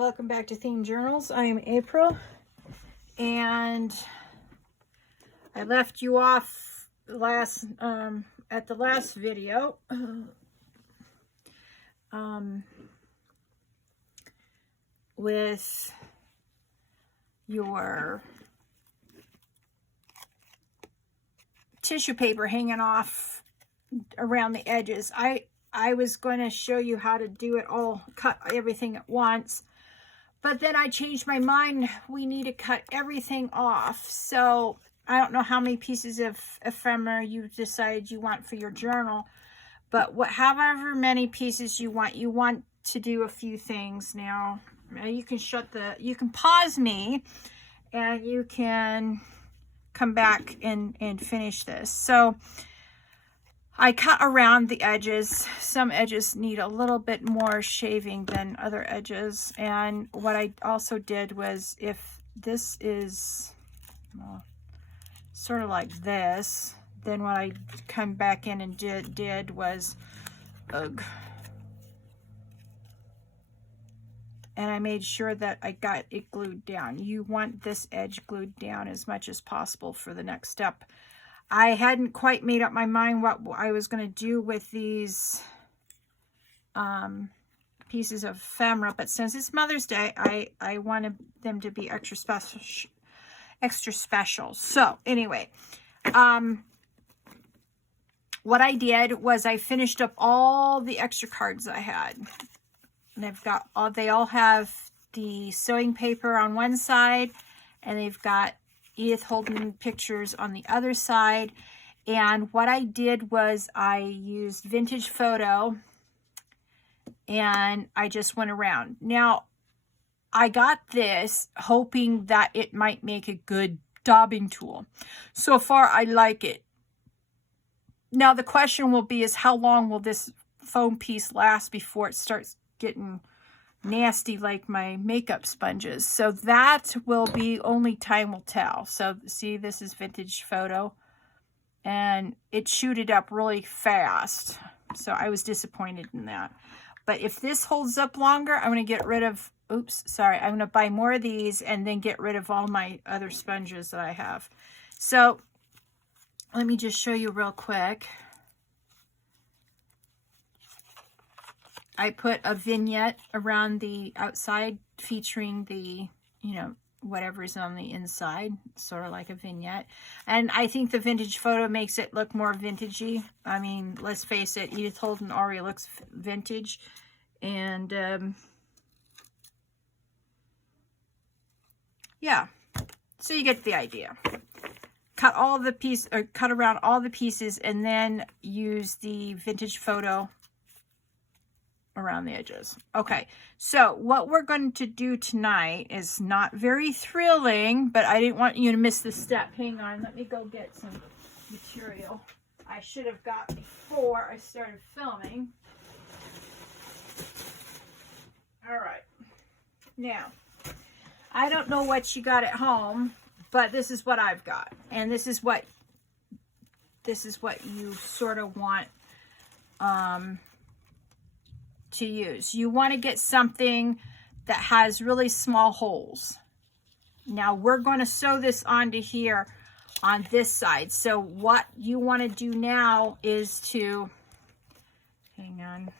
Welcome back to Theme Journals. I am April, and I left you off at the last video with your tissue paper hanging off around the edges. I was going to show you how to do it all, cut everything at once. But then I changed my mind. We need to cut everything off. So I don't know how many pieces of ephemera you decided you want for your journal. But however many pieces you want to do a few things. Now you can pause me and you can come back and finish this. So I cut around the edges. Some edges need a little bit more shaving than other edges. And what I also did was, if this is sort of like this, then what I come back in and did was, and I made sure that I got it glued down. You want this edge glued down as much as possible for the next step. I hadn't quite made up my mind what I was going to do with these pieces of ephemera, but since it's Mother's Day, I wanted them to be extra special. So anyway, what I did was I finished up all the extra cards I had. And they all have the sewing paper on one side, and they've got Edith Holden pictures on the other side. And what I did was I used vintage photo, and I just went around. Now, I got this hoping that it might make a good daubing tool. So far, I like it. Now, the question will be is how long will this foam piece last before it starts getting nasty like my makeup sponges? So that will be, only time will tell. So see, this is vintage photo, and it shooted up really fast. So I was disappointed in that. But if this holds up longer, I'm going to get rid of, I'm going to buy more of these and then get rid of all my other sponges that I have. So let me just show you real quick. I put a vignette around the outside featuring the, whatever's on the inside, sort of like a vignette. And I think the vintage photo makes it look more vintagey. I mean, let's face it, Edith Holden already looks vintage. And yeah, so you get the idea. Cut around all the pieces, and then use the vintage photo around the edges. Okay, so what we're going to do tonight is not very thrilling, but I didn't want you to miss this step. Hang on, let me go get some material I should have got before I started filming. All right, now I don't know what you got at home, but this is what I've got, and this is what you sort of want to use. You want to get something that has really small holes. Now we're going to sew this onto here on this side. So what you want to do now is to, hang on.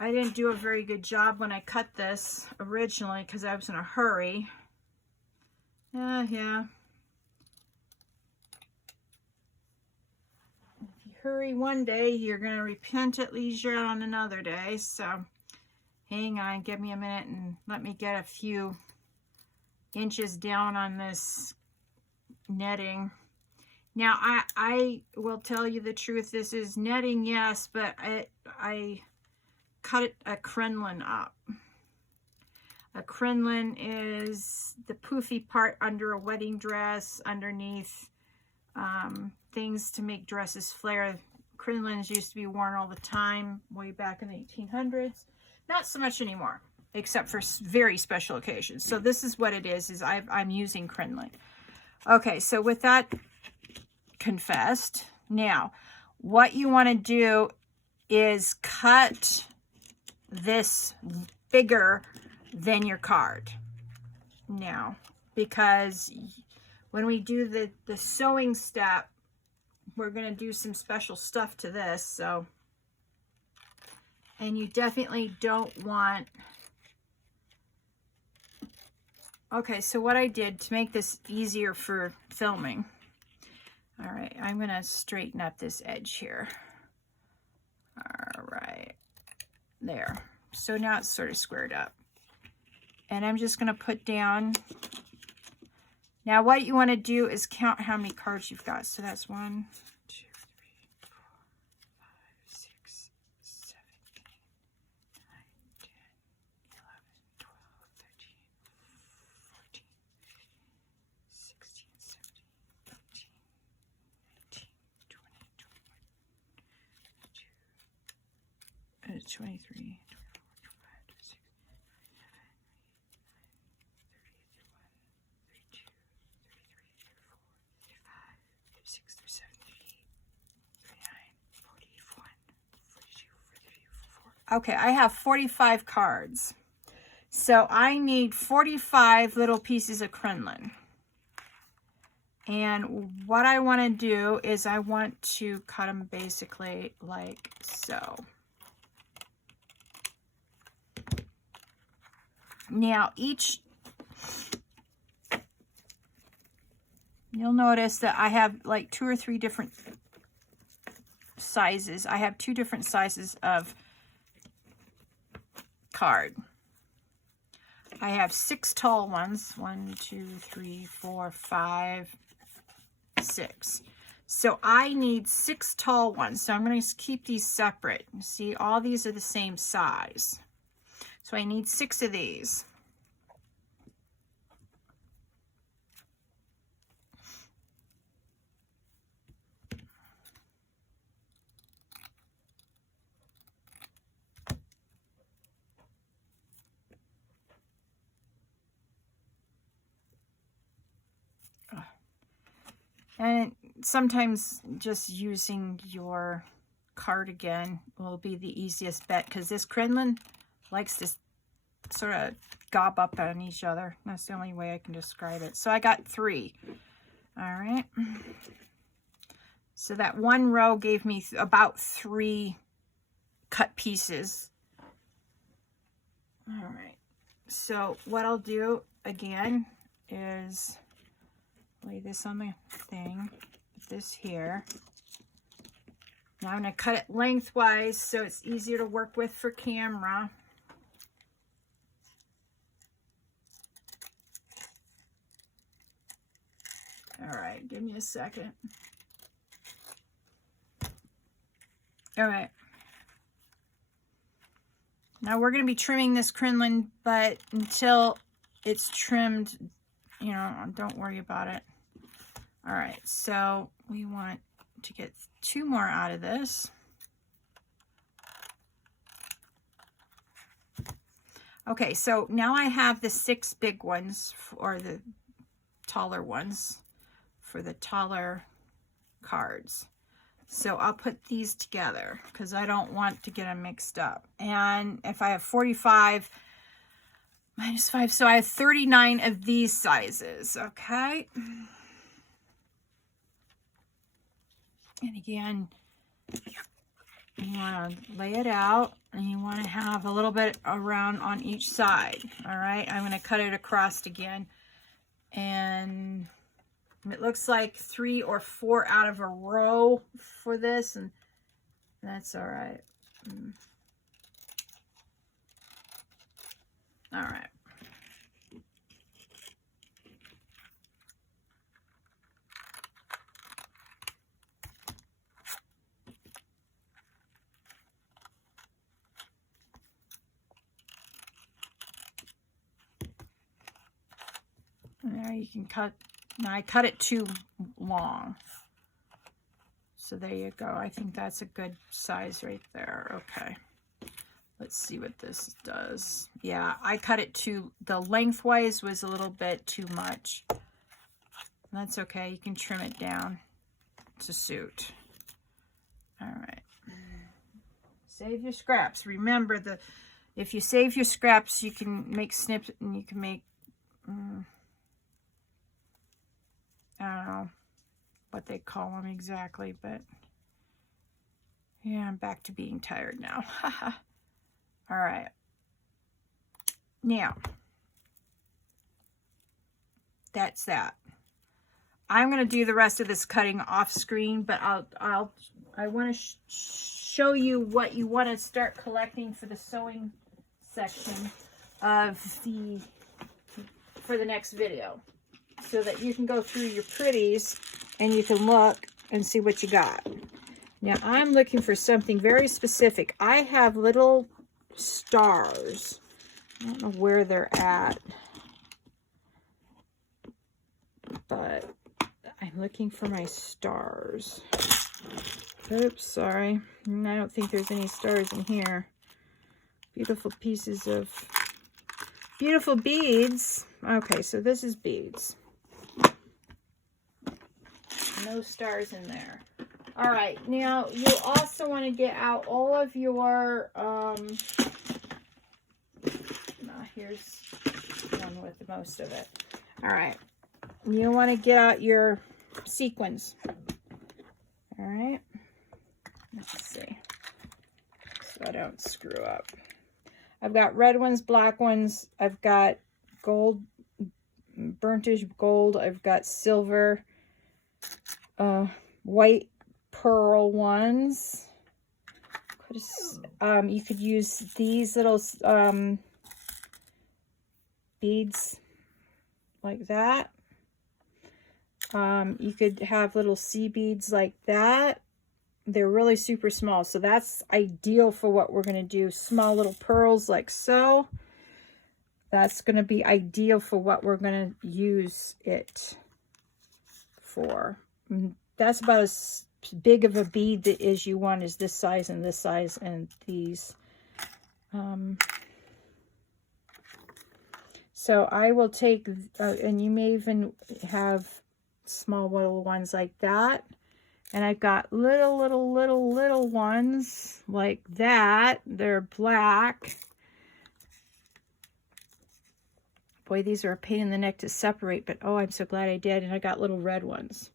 I didn't do a very good job when I cut this originally because I was in a hurry. Yeah. Hurry one day, you're going to repent at leisure on another day. So hang on, give me a minute and let me get a few inches down on this netting. Now I will tell you the truth, this is netting, yes, but I cut a crinoline up. A crinoline is the poofy part under a wedding dress, underneath things to make dresses flare. Crinolines used to be worn all the time way back in the 1800s. Not so much anymore, except for very special occasions. So this is what it is I'm using crinoline. Okay, so with that confessed, now what you want to do is cut this bigger than your card now, because when we do the sewing step, we're going to do some special stuff to this. So, and you definitely don't want, okay, so what I did to make this easier for filming, all right, I'm going to straighten up this edge here. All right, there. So now it's sort of squared up. And I'm just going to put down, now what you want to do is count how many cards you've got. So that's 1, 2, 3, 4, 5, 6, 7, 8, 9, 10, 11, 12, 13, 14, 16, 17, 18, 19, 20, 21, 23, okay, I have 45 cards. So I need 45 little pieces of crinoline. And what I want to do is I want to cut them basically like so. Now you'll notice that I have like 2 or 3 different sizes. I have 2 different sizes of card. I have 6 tall ones. 1, 2, 3, 4, 5, 6. So I need 6 tall ones. So I'm going to keep these separate. You see, all these are the same size. So I need 6 of these. And sometimes just using your cardigan will be the easiest bet, because this crinoline likes to sort of gob up on each other. That's the only way I can describe it. So I got 3. All right. So that one row gave me about 3 cut pieces. All right. So what I'll do again is lay this on the thing, put this here. Now I'm going to cut it lengthwise so it's easier to work with for camera. All right, give me a second. All right. Now we're going to be trimming this crinoline, but until it's trimmed, you know, don't worry about it. All right, so we want to get 2 more out of this. Okay, so now I have the 6 big ones, or the taller ones, for the taller cards. So I'll put these together because I don't want to get them mixed up. And if I have 45 minus 5, so I have 39 of these sizes, okay? And again, you want to lay it out, and you want to have a little bit around on each side. All right, I'm going to cut it across again, and it looks like 3 or 4 out of a row for this, and that's all right. All right. There you can cut. Now I cut it too long. So there you go. I think that's a good size right there. Okay. Let's see what this does. Yeah, I cut it too, the lengthwise was a little bit too much. That's okay. You can trim it down to suit. All right. Save your scraps. Remember, If you save your scraps, you can make snips, and you can make, I don't know what they call them exactly, but yeah, I'm back to being tired now. All right. Now, that's that. I'm going to do the rest of this cutting off screen, but I want to show you what you want to start collecting for the sewing section of for the next video, so that you can go through your pretties and you can look and see what you got. Now I'm looking for something very specific. I have little stars. I don't know where they're at, but I'm looking for my stars. Oops, sorry. I don't think there's any stars in here. Beautiful pieces of beautiful beads. Okay, so this is beads. No stars in there. All right, now you also want to get out all of your, here's one with most of it. All right, you want to get out your sequins. All right, let's see, so I don't screw up. I've got red ones, black ones, I've got gold, burntish gold, I've got silver, white pearl ones. You could use these little beads like that. You could have little sea beads like that. They're really super small, so that's ideal for what we're going to do. Small little pearls like so. That's going to be ideal for what we're going to use it for. That's about as big of a bead that is you want, is this size and this size and these. So I will take, and you may even have small little ones like that. And I've got little ones like that. They're black. Boy, these are a pain in the neck to separate, but oh, I'm so glad I did. And I got little red ones.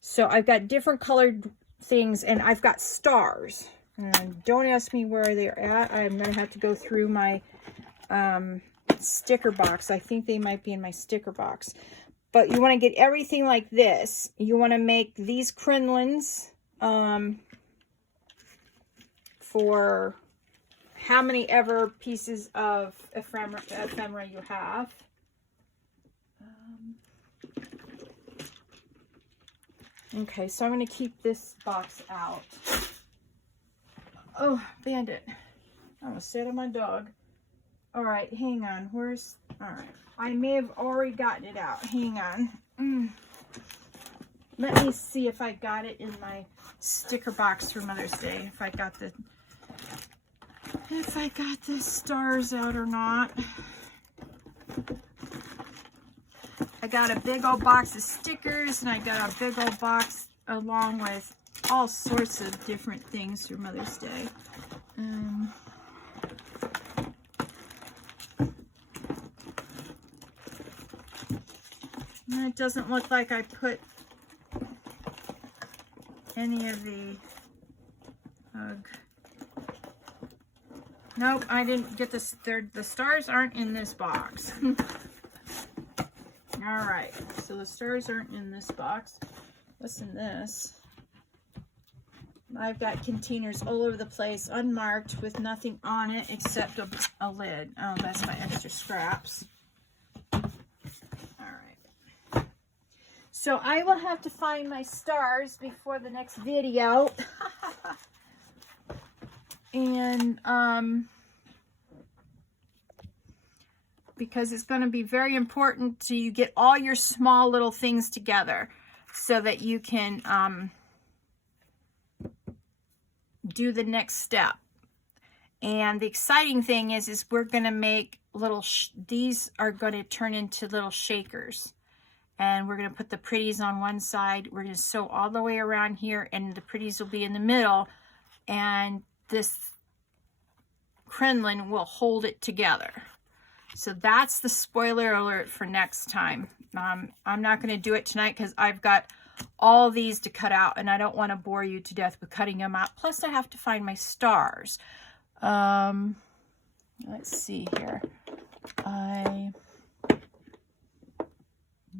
So I've got different colored things, and I've got stars. And don't ask me where they're at. I'm going to have to go through my sticker box. I think they might be in my sticker box. But you want to get everything like this. You want to make these crinolines for how many ever pieces of ephemera you have. Okay, so I'm going to keep this box out. Oh, Bandit. I almost said on my dog. All right, hang on. Where's... All right. I may have already gotten it out. Hang on. Let me see if I got it in my sticker box for Mother's Day. If I got the stars out or not. I got a big old box of stickers, and I got a big old box along with all sorts of different things for Mother's Day. And it doesn't look like I put any of the nope, I didn't get this. The stars aren't in this box. All right, so the stars aren't in this box. What's in this? I've got containers all over the place, unmarked, with nothing on it except a lid. Oh, that's my extra scraps. So I will have to find my stars before the next video. And because it's going to be very important to you get all your small little things together so that you can do the next step. And the exciting thing is we're going to make little, these are going to turn into little shakers. And we're going to put the pretties on one side. We're going to sew all the way around here, and the pretties will be in the middle. And this crinoline will hold it together. So that's the spoiler alert for next time. I'm not going to do it tonight because I've got all these to cut out and I don't want to bore you to death with cutting them out. Plus I have to find my stars. Let's see here. I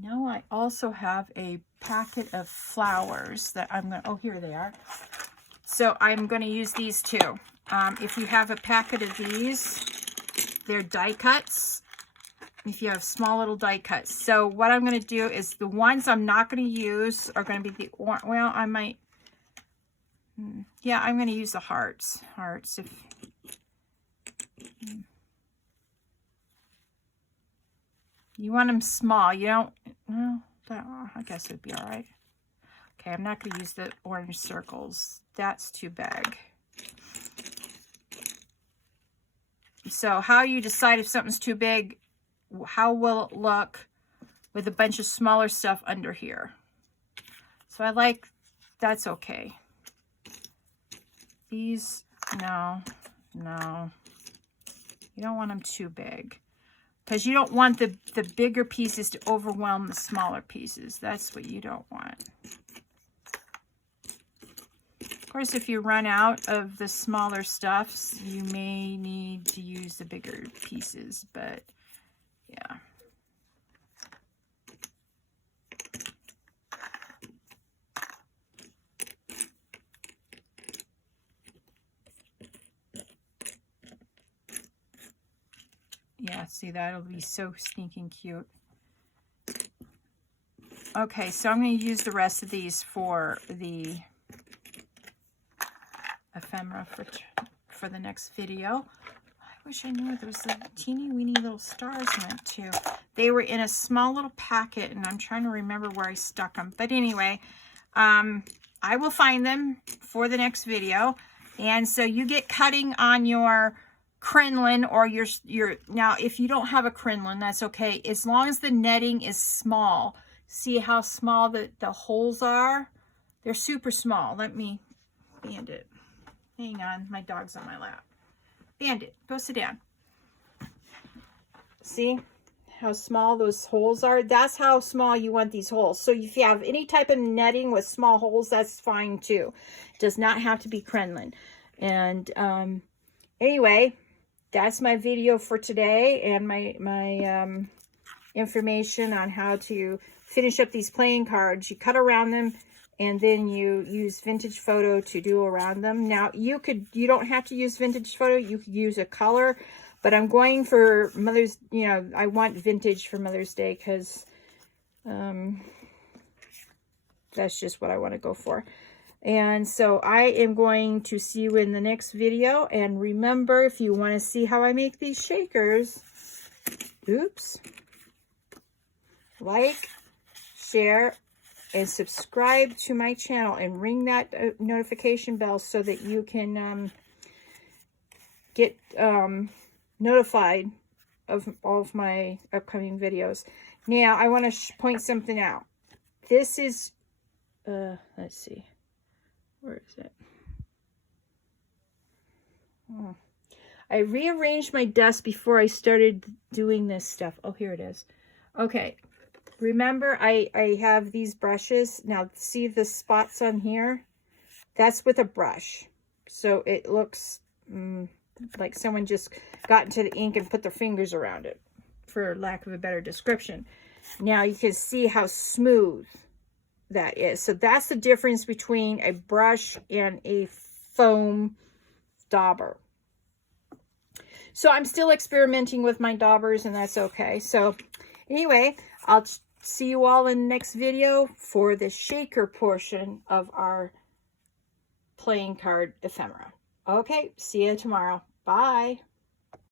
know I also have a packet of flowers that I'm going to, oh, here they are. So I'm going to use these too. If you have a packet of these, they're die cuts. If you have small little die cuts. So what I'm going to do is the ones I'm not going to use are going to be the, well, I might, yeah, I'm going to use the hearts. Hearts. If, you want them small. You don't, well, I guess it'd be all right. Okay, I'm not going to use the orange circles. That's too big. So how you decide if something's too big, how will it look with a bunch of smaller stuff under here? So I like, that's okay. These, no. You don't want them too big. Because you don't want the bigger pieces to overwhelm the smaller pieces. That's what you don't want. Of course, if you run out of the smaller stuffs, you may need to use the bigger pieces, but yeah. Yeah, see, that'll be so stinking cute. Okay, so I'm going to use the rest of these for the ephemera for the next video. I wish I knew where those teeny weeny little stars went to. They were in a small little packet, and I'm trying to remember where I stuck them. But anyway, I will find them for the next video. And so you get cutting on your crinoline or your now if you don't have a crinoline, that's okay, as long as the netting is small. See how small the holes are? They're super small. Let me band it. Hang on, my dog's on my lap. Bandit, go sit down. See how small those holes are? That's how small you want these holes. So if you have any type of netting with small holes, that's fine too. It does not have to be crinoline. And anyway, that's my video for today, and my information on how to finish up these playing cards. You cut around them, and then you use vintage photo to do around them. Now you don't have to use vintage photo. You could use a color, but I'm going for Mother's. You know, I want vintage for Mother's Day because that's just what I want to go for. And so I am going to see you in the next video. And remember, if you want to see how I make these shakers, oops, like, share, and subscribe to my channel and ring that notification bell so that you can get notified of all of my upcoming videos. Now, I want to point something out. This is, let's see. Where is it? Oh. I rearranged my desk before I started doing this stuff. Oh, here it is. Okay. Remember, I have these brushes. Now, see the spots on here? That's with a brush. So it looks like someone just got into the ink and put their fingers around it, for lack of a better description. Now, you can see how smooth that is. So that's the difference between a brush and a foam dauber. So I'm still experimenting with my daubers, and that's okay. So anyway, I'll see you all in the next video for the shaker portion of our playing card ephemera. Okay, see you tomorrow. Bye.